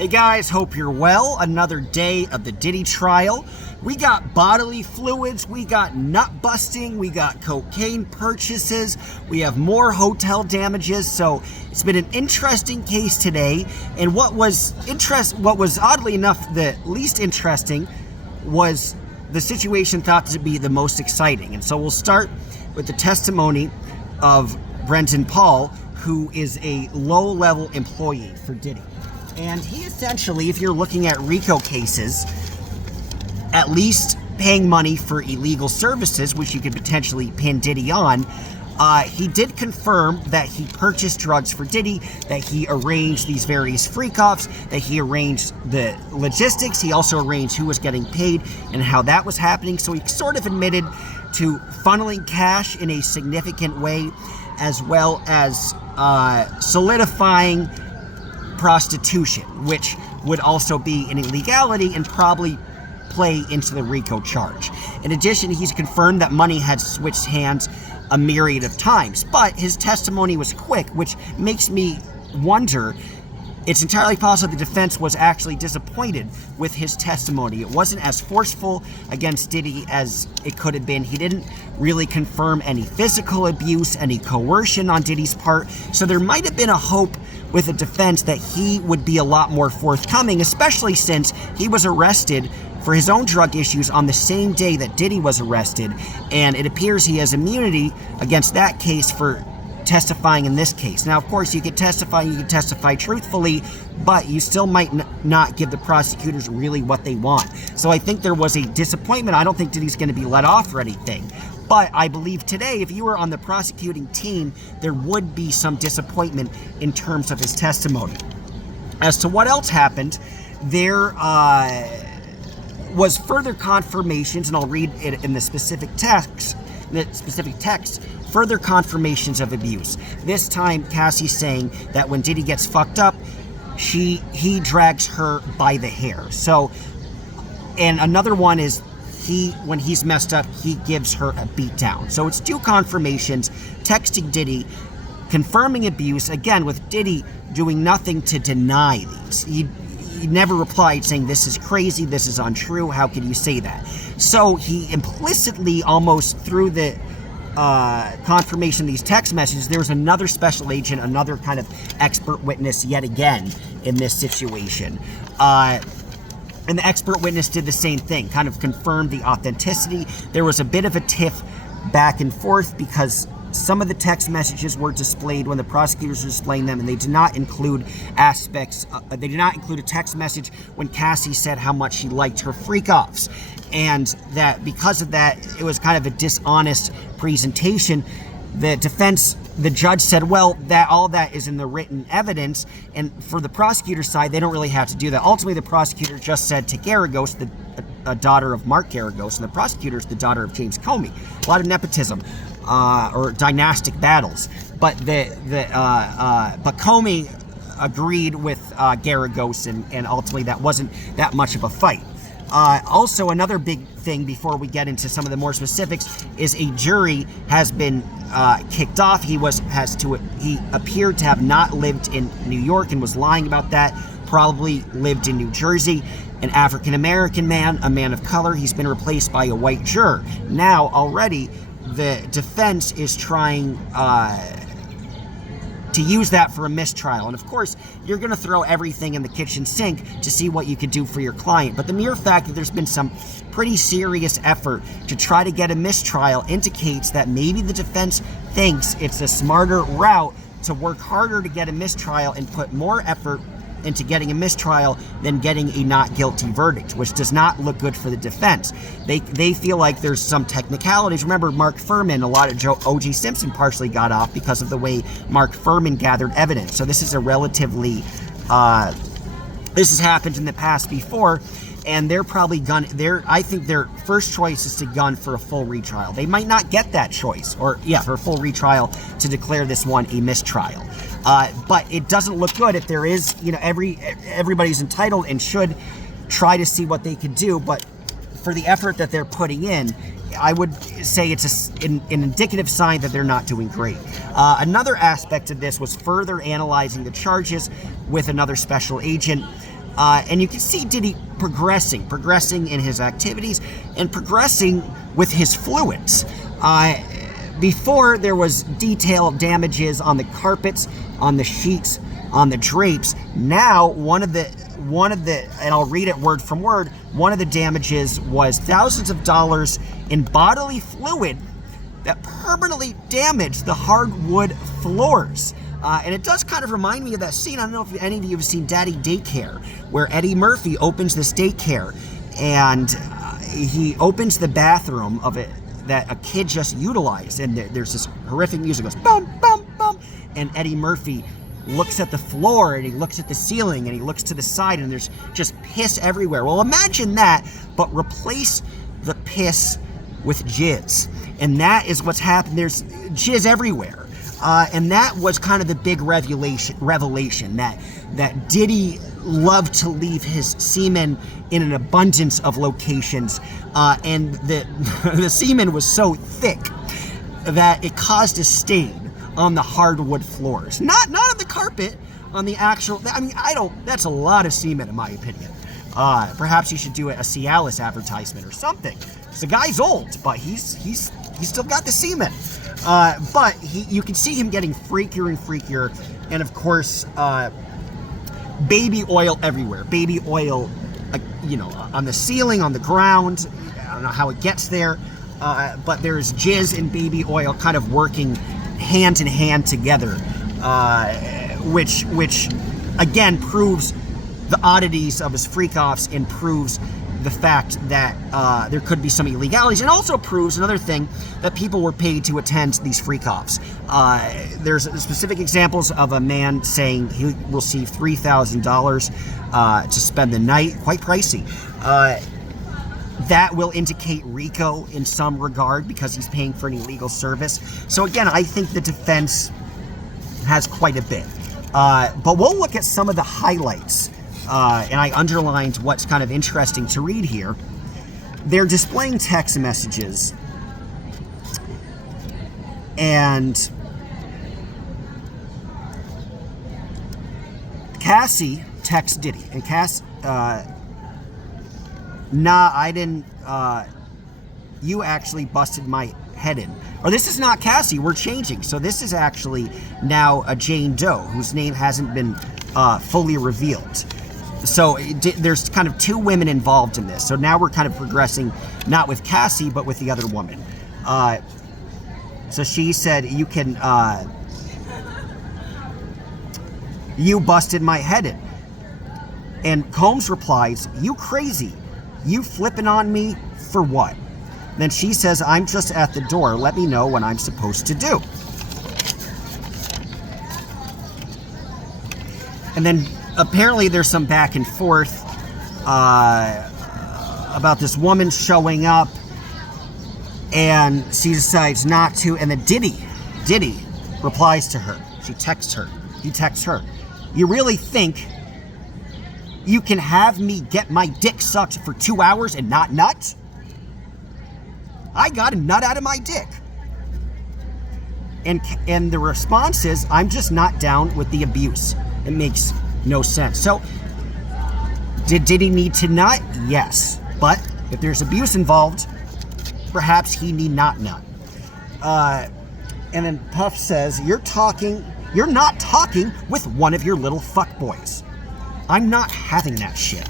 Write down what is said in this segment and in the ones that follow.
Hey guys, hope you're well. Another day of the Diddy trial. We got bodily fluids, we got nut busting, we got cocaine purchases, we have more hotel damages. So it's been an interesting case today. And what was oddly enough the least interesting was the situation thought to be the most exciting. And so we'll start with the testimony of Brendan Paul, who is a low-level employee for Diddy. And he essentially, if you're looking at RICO cases, at least paying money for illegal services, which you could potentially pin Diddy on, he did confirm that he purchased drugs for Diddy, that he arranged these various freak-offs, that he arranged the logistics, he also arranged who was getting paid and how that was happening. So he sort of admitted to funneling cash in a significant way, as well as solidifying prostitution, which would also be an illegality and probably play into the RICO charge. In addition, he's confirmed that money had switched hands a myriad of times, but his testimony was quick, which makes me wonder. It's entirely possible the defense was actually disappointed with his testimony. It wasn't as forceful against Diddy as it could have been. He didn't really confirm any physical abuse, any coercion on Diddy's part. So there might have been a hope with the defense that he would be a lot more forthcoming, especially since he was arrested for his own drug issues on the same day that Diddy was arrested. And it appears he has immunity against that case for testifying in this case. Now, of course, you can testify truthfully, but you still might not give the prosecutors really what they want. So I think there was a disappointment. I don't think Diddy's going to be let off or anything. But I believe today, if you were on the prosecuting team, there would be some disappointment in terms of his testimony. As to what else happened, there was further confirmations, and I'll read it in the specific text, further confirmations of abuse. This time, Cassie's saying that when Diddy gets fucked up, he drags her by the hair. So, and another one is when he's messed up, he gives her a beat down. So it's two confirmations, texting Diddy, confirming abuse, again, with Diddy doing nothing to deny these. He never replied saying, this is crazy, this is untrue, how can you say that? So he implicitly, almost through the confirmation of these text messages, there was another special agent, another kind of expert witness yet again in this situation. And the expert witness did the same thing, kind of confirmed the authenticity. There was a bit of a tiff back and forth because some of the text messages were displayed when the prosecutors were displaying them, and they did not include they did not include a text message when Cassie said how much she liked her freak-offs. And that because of that, it was kind of a dishonest presentation. The judge said, well, that all that is in the written evidence, and for the prosecutor's side, they don't really have to do that. Ultimately, the prosecutor just said to Garagos, a daughter of Mark Garagos, and the prosecutor's the daughter of James Comey. A lot of nepotism or dynastic battles, but but Comey agreed with Garagos, and ultimately that wasn't that much of a fight. Also, another big thing before we get into some of the more specifics is a jury has been kicked off. He appeared to have not lived in New York and was lying about that. Probably lived in New Jersey. An African-American man, a man of color. He's been replaced by a white juror. Now, already, the defense is trying to use that for a mistrial. And of course, you're going to throw everything in the kitchen sink to see what you could do for your client. But the mere fact that there's been some pretty serious effort to try to get a mistrial indicates that maybe the defense thinks it's a smarter route to work harder to get a mistrial and put more effort into getting a mistrial than getting a not guilty verdict, which does not look good for the defense. They feel like there's some technicalities. Remember, Mark Furman, a lot of O.J. Simpson partially got off because of the way Mark Furman gathered evidence. So this is a relatively, this has happened in the past before, and they're probably I think their first choice is to gun for a full retrial. They might not get that choice, for a full retrial to declare this one a mistrial. But it doesn't look good if there is, everybody's entitled and should try to see what they can do. But for the effort that they're putting in, I would say it's an indicative sign that they're not doing great. Another aspect of this was further analyzing the charges with another special agent. And you can see Diddy progressing in his activities and progressing with his fluids. Before, there was detailed damages on the carpets, on the sheets, on the drapes. Now, one of the, and I'll read it word from word, one of the damages was thousands of dollars in bodily fluid that permanently damaged the hardwood floors. And it does kind of remind me of that scene. I don't know if any of you have seen Daddy Daycare, where Eddie Murphy opens this daycare, and he opens the bathroom of it that a kid just utilized, and there's this horrific music, goes bum, bum, bum, and Eddie Murphy looks at the floor, and he looks at the ceiling, and he looks to the side, and there's just piss everywhere. Well, imagine that, but replace the piss with jizz. And that is what's happened. There's jizz everywhere. And that was kind of the big revelation that Diddy loved to leave his semen in an abundance of locations. And the semen was so thick that it caused a stain on the hardwood floors. Not on the carpet, on the actual, I mean, that's a lot of semen in my opinion. Perhaps you should do a Cialis advertisement or something. Because the guy's old, but he's still got the semen. But you can see him getting freakier and freakier. And of course, baby oil everywhere. Baby oil, on the ceiling, on the ground. I don't know how it gets there. But there's jizz and baby oil kind of working hand in hand together. Which again proves the oddities of his freak-offs and proves the fact that there could be some illegalities, and also proves another thing, that people were paid to attend these freak-offs. There's specific examples of a man saying he received $3,000 to spend the night. Quite pricey. That will indicate RICO in some regard because he's paying for an illegal service. So again, I think the defense has quite a bit. But we'll look at some of the highlights. And I underlined what's kind of interesting to read here. They're displaying text messages, and Cassie texts Diddy, and Cass, nah, I didn't, you actually busted my head in. Or this is not Cassie, we're changing. So this is actually now a Jane Doe, whose name hasn't been fully revealed. So there's kind of two women involved in this. So now we're kind of progressing, not with Cassie, but with the other woman. So she said, you busted my head in. And Combs replies, you crazy. You flipping on me for what? Then she says, I'm just at the door. Let me know what I'm supposed to do. And then apparently there's some back and forth about this woman showing up, and she decides not to. And then Diddy replies to her. He texts her. You really think you can have me get my dick sucked for 2 hours and not nut? I got a nut out of my dick. And the response is, I'm just not down with the abuse. It makes no sense. So, did Diddy need to nut? Yes. But if there's abuse involved, perhaps he need not nut. And then Puff says, you're not talking with one of your little fuckboys. I'm not having that shit.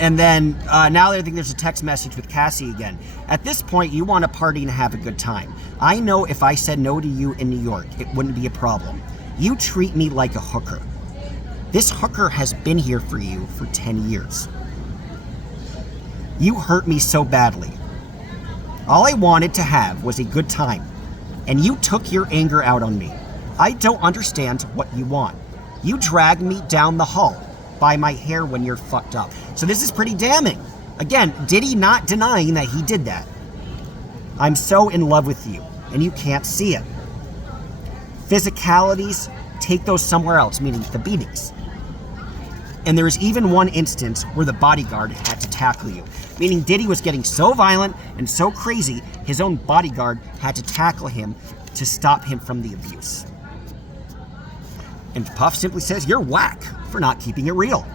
And then now I think there's a text message with Cassie again. At this point, you want to party and have a good time. I know if I said no to you in New York, it wouldn't be a problem. You treat me like a hooker. This hooker has been here for you for 10 years. You hurt me so badly. All I wanted to have was a good time, and you took your anger out on me. I don't understand what you want. You drag me down the hall by my hair when you're fucked up. So this is pretty damning. Again, Diddy not denying that he did that. I'm so in love with you, and you can't see it. Physicalities, take those somewhere else, meaning the beatings. And there was even one instance where the bodyguard had to tackle you, meaning Diddy was getting so violent and so crazy, his own bodyguard had to tackle him to stop him from the abuse. And Puff simply says, you're whack for not keeping it real.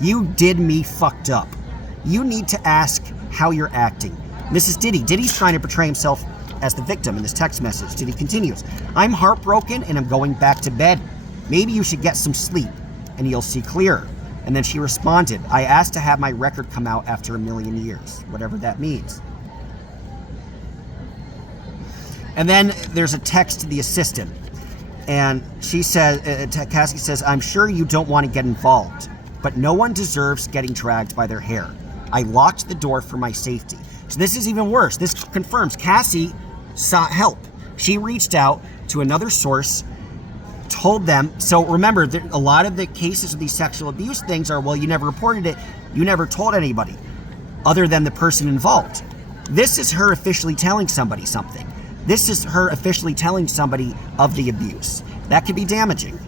You did me fucked up. You need to ask how you're acting. This is Diddy. Diddy's trying to portray himself as the victim in this text message. Diddy continues, I'm heartbroken and I'm going back to bed. Maybe you should get some sleep and you'll see clearer. And then she responded, I asked to have my record come out after a million years, whatever that means. And then there's a text to the assistant. And she says, Cassie says, I'm sure you don't want to get involved, but no one deserves getting dragged by their hair. I locked the door for my safety. So this is even worse. This confirms Cassie sought help. She reached out to another source, told them. So remember, a lot of the cases of these sexual abuse things are, well, you never reported it. You never told anybody other than the person involved. This is her officially telling somebody something. This is her officially telling somebody of the abuse. That could be damaging.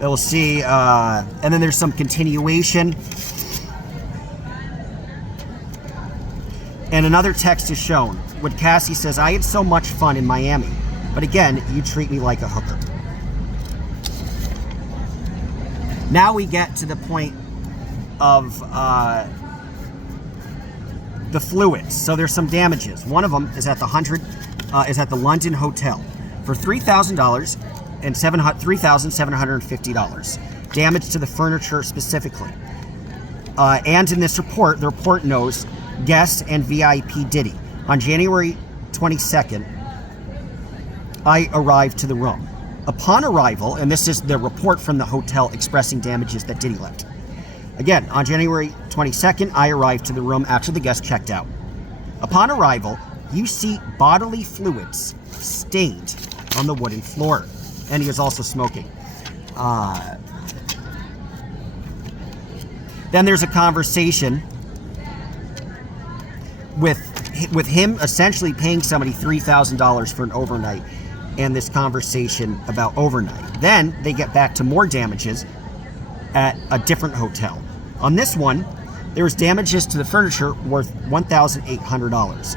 We'll see. And then there's some continuation. And another text is shown. When Cassie says, I had so much fun in Miami. But again, you treat me like a hooker. Now we get to the point of the fluids. So there's some damages. One of them is at the London Hotel for $3,000 and $3,750. Damage to the furniture specifically. And in this report, the report knows guests and VIP Diddy. On January 22nd, I arrived to the room. Upon arrival, and this is the report from the hotel expressing damages that Diddy left. Again, on January 22nd, I arrived to the room after the guest checked out. Upon arrival, you see bodily fluids stained on the wooden floor. And he was also smoking. Then there's a conversation with him essentially paying somebody $3,000 for an overnight, and this conversation about overnight. Then they get back to more damages at a different hotel. On this one, there was damages to the furniture worth $1,800.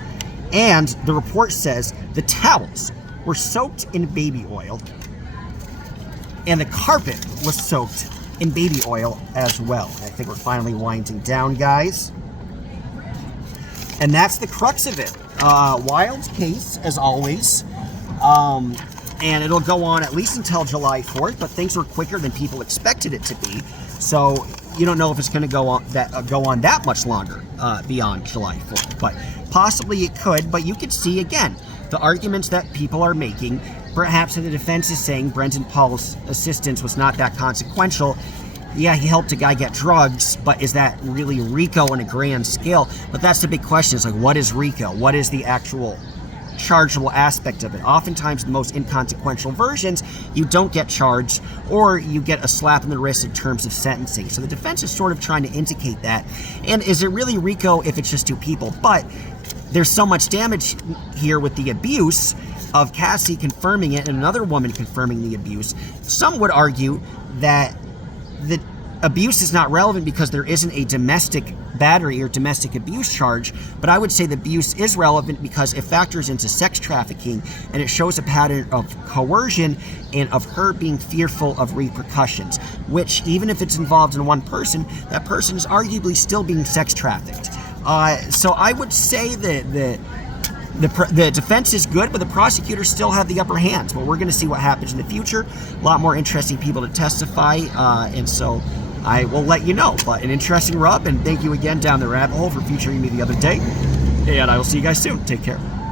And the report says the towels were soaked in baby oil, and the carpet was soaked in baby oil as well. I think we're finally winding down, guys. And that's the crux of it. Wild case, as always. And it'll go on at least until July 4th, but things were quicker than people expected it to be. So you don't know if it's going to go on that much longer beyond July 4th. But possibly it could. But you could see, again, the arguments that people are making. Perhaps the defense is saying Brendan Paul's assistance was not that consequential. Yeah, he helped a guy get drugs, but is that really RICO on a grand scale? But that's the big question. It's like, what is RICO? What is the actual chargeable aspect of it? Oftentimes, the most inconsequential versions, you don't get charged, or you get a slap in the wrist in terms of sentencing. So the defense is sort of trying to indicate that. And is it really RICO if it's just two people? But there's so much damage here with the abuse of Cassie confirming it and another woman confirming the abuse. Some would argue that the abuse is not relevant because there isn't a domestic battery or domestic abuse charge, but I would say the abuse is relevant because it factors into sex trafficking and it shows a pattern of coercion and of her being fearful of repercussions, which even if it's involved in one person, that person is arguably still being sex trafficked. So I would say that the defense is good, but the prosecutors still have the upper hand. But we're going to see what happens in the future. A lot more interesting people to testify, and so I will let you know. But an interesting rub, and thank you again down the rabbit hole for featuring me the other day. And I will see you guys soon. Take care.